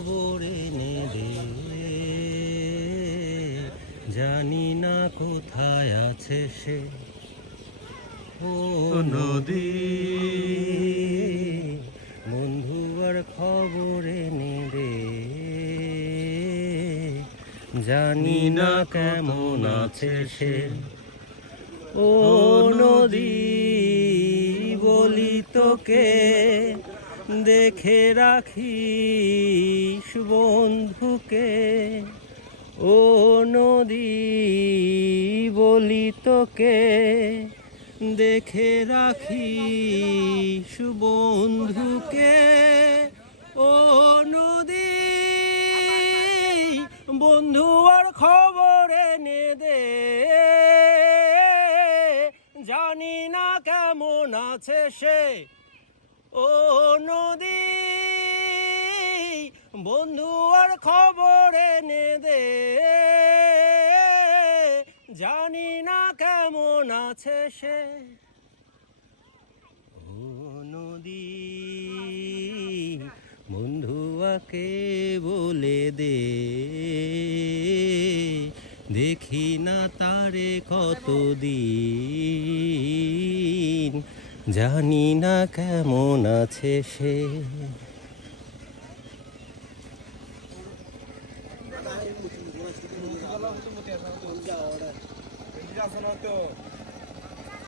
কবরে নেবে। জানি না কোথায় আছে সে। ও নদী, বন্ধু আর খবরে নেবে। জানি না কেমন আছে সে। ও নদী, বলি তোকে দেখে রাখিস বন্ধুকে, ও নদী বলি তোকে। দেখে রাখিস বন্ধুকে, ও নদী বন্ধু আর খবর এনে দে। জানি না কেমন আছে সে বন্ধু আর খবর এনে দে জানি না কেমন আছে সে। ও নদী বন্ধুয়াকে বলে দে। দেখি না তারে কতদিন। জানি না কেমন আছে সে। না তো